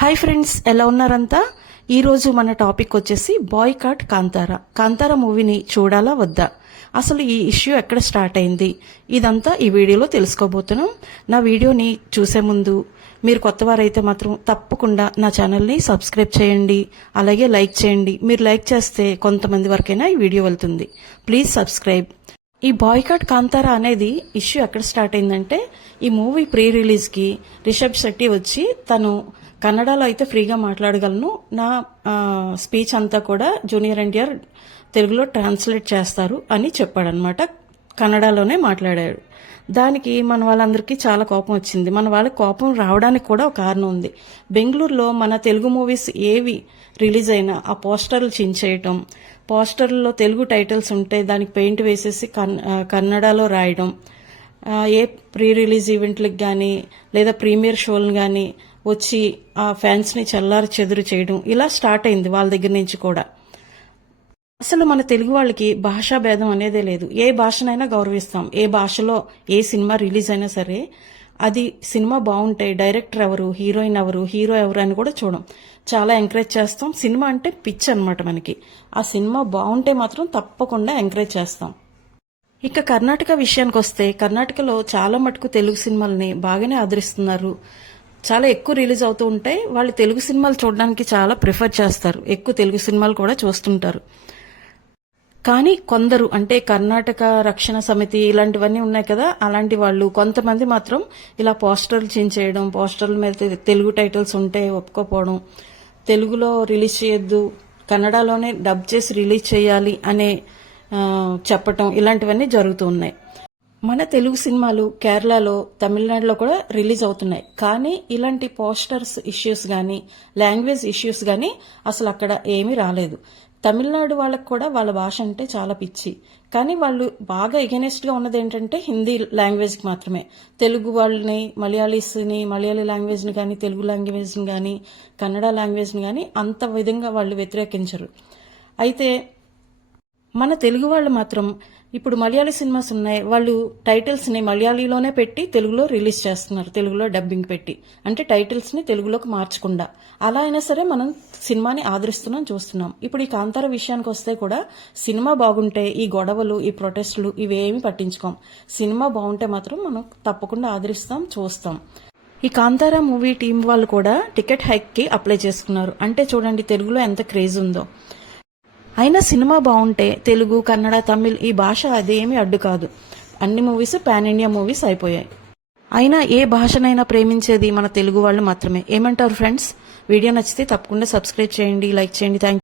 Hi friends ఎలా ఉన్నారంతా? ఈరోజు మన టాపిక్ వచ్చేసి బాయ్ కాట్ కాంతారా. కాంతారా మూవీని చూడాలా వద్దా? అసలు ఈ ఇష్యూ ఎక్కడ స్టార్ట్ అయింది? ఇదంతా ఈ వీడియోలో తెలుసుకోబోతున్నాం. నా వీడియోని చూసే ముందు మీరు కొత్త వారైతే మాత్రం తప్పకుండా నా ఛానల్ని సబ్స్క్రైబ్ చేయండి. అలాగే లైక్ చేయండి. మీరు లైక్ చేస్తే కొంతమంది వరకైనా ఈ వీడియో వెళ్తుంది. Please subscribe. ఈ బాయ్కాట్ కాంతారా అనేది ఇష్యూ ఎక్కడ స్టార్ట్ అయిందంటే ఈ మూవీ ప్రీ రిలీజ్కి రిషబ్ శెట్టి వచ్చి తను కన్నడలో అయితే ఫ్రీగా మాట్లాడగలను. నా స్పీచ్ అంతా కూడా జూనియర్ ఎన్టీఆర్ తెలుగులో ట్రాన్స్లేట్ చేస్తారు అని చెప్పాడనమాట. కన్నడలోనే మాట్లాడాడు. దానికి మన వాళ్ళందరికీ చాలా కోపం వచ్చింది. మన వాళ్ళకి కోపం రావడానికి కూడా ఒక కారణం ఉంది. బెంగళూరులో మన తెలుగు మూవీస్ ఏవి రిలీజ్ అయినా ఆ పోస్టర్లు చించేయటం పోస్టర్లో తెలుగు టైటిల్స్ ఉంటే దానికి పెయింట్ వేసేసి కన్ కన్నడలో రాయడం ఏ ప్రీ రిలీజ్ ఈవెంట్లకు కానీ లేదా ప్రీమియర్ షోలను కానీ వచ్చి ఆ ఫ్యాన్స్ని చల్లారి చెదురు చేయడం ఇలా స్టార్ట్ అయింది వాళ్ళ దగ్గర నుంచి కూడా. అసలు మన తెలుగు వాళ్ళకి భాషా భేదం అనేదే లేదు. ఏ భాషనైనా గౌరవిస్తాం. ఏ భాషలో ఏ సినిమా రిలీజ్ అయినా సరే అది సినిమా బాగుంటే డైరెక్టర్ ఎవరు హీరోయిన్ ఎవరు హీరో ఎవరు అని కూడా చూడం. చాలా ఎంకరేజ్ చేస్తాం. సినిమా అంటే పిచ్ అనమాట మనకి. ఆ సినిమా బాగుంటే మాత్రం తప్పకుండా ఎంకరేజ్ చేస్తాం. ఇక కర్ణాటక విషయానికి వస్తే కర్ణాటకలో చాలా మటుకు తెలుగు సినిమాలని బాగానే ఆదరిస్తున్నారు. చాలా ఎక్కువ రిలీజ్ అవుతూ ఉంటాయి వాళ్ళు తెలుగు సినిమాలు చూడడానికి చాలా ప్రిఫర్ చేస్తారు. ఎక్కువ తెలుగు సినిమాలు కూడా చూస్తుంటారు. కానీ కొందరు అంటే కర్ణాటక రక్షణ సమితి ఇలాంటివన్నీ ఉన్నాయి కదా అలాంటి వాళ్ళు కొంతమంది మాత్రం ఇలా పోస్టర్లు చించేయడం పోస్టర్ల మీద తెలుగు టైటిల్స్ ఉంటే ఒప్పుకోపోవడం తెలుగులో రిలీజ్ చేయొద్దు కన్నడలోనే డబ్ చేసి రిలీజ్ చేయాలి అనే చెప్పటం ఇలాంటివన్నీ జరుగుతూ ఉన్నాయి. మన తెలుగు సినిమాలు కేరళలో తమిళనాడులో కూడా రిలీజ్ అవుతున్నాయి. కానీ ఇలాంటి పోస్టర్స్ ఇష్యూస్ కానీ లాంగ్వేజ్ ఇష్యూస్ కానీ అసలు అక్కడ ఏమీ రాలేదు. తమిళనాడు వాళ్ళకు కూడా వాళ్ళ భాష అంటే చాలా పిచ్చి. కానీ వాళ్ళు బాగా ఎగెనెస్ట్గా ఉన్నది ఏంటంటే హిందీ లాంగ్వేజ్కి మాత్రమే. తెలుగు వాళ్ళని మలయాళీస్ని మలయాళీ లాంగ్వేజ్ని కానీ తెలుగు లాంగ్వేజ్ని కానీ కన్నడ లాంగ్వేజ్ని కానీ అంత విధంగా వాళ్ళు వ్యతిరేకించరు. అయితే మన తెలుగు వాళ్ళు మాత్రం ఇప్పుడు మలయాళీ సినిమాస్ ఉన్నాయి. వాళ్ళు టైటిల్స్ని మలయాళీలోనే పెట్టి తెలుగులో రిలీజ్ చేస్తున్నారు. తెలుగులో డబ్బింగ్ పెట్టి. అంటే టైటిల్స్ని తెలుగులోకి మార్చకుండా. అలా అయినా సరే మనం సినిమాని ఆదరిస్తున్నాం చూస్తున్నాం. ఇప్పుడు ఈ కాంతార విషయానికి వస్తే కూడా సినిమా బాగుంటే ఈ గొడవలు ఈ ప్రొటెస్టులు ఇవేమి పట్టించుకోం. సినిమా బాగుంటే మాత్రం మనం తప్పకుండా ఆదరిస్తాం చూస్తాం. ఈ కాంతారా మూవీ టీం వాళ్ళు కూడా టికెట్ హైక్కి అప్లై చేసుకున్నారు. అంటే చూడండి తెలుగులో ఎంత క్రేజ్ ఉందో. అయినా సినిమా బాగుంటే తెలుగు కన్నడ తమిళ్ ఈ భాష అదేమీ అడ్డు కాదు. అన్ని మూవీస్ పాన్ ఇండియా మూవీస్ అయిపోయాయి. అయినా ఏ భాషనైనా ప్రేమించేది మన తెలుగు వాళ్ళు మాత్రమే. ఏమంటారు ఫ్రెండ్స్? వీడియో నచ్చితే తప్పకుండా సబ్స్క్రైబ్ చేయండి లైక్ చేయండి. థ్యాంక్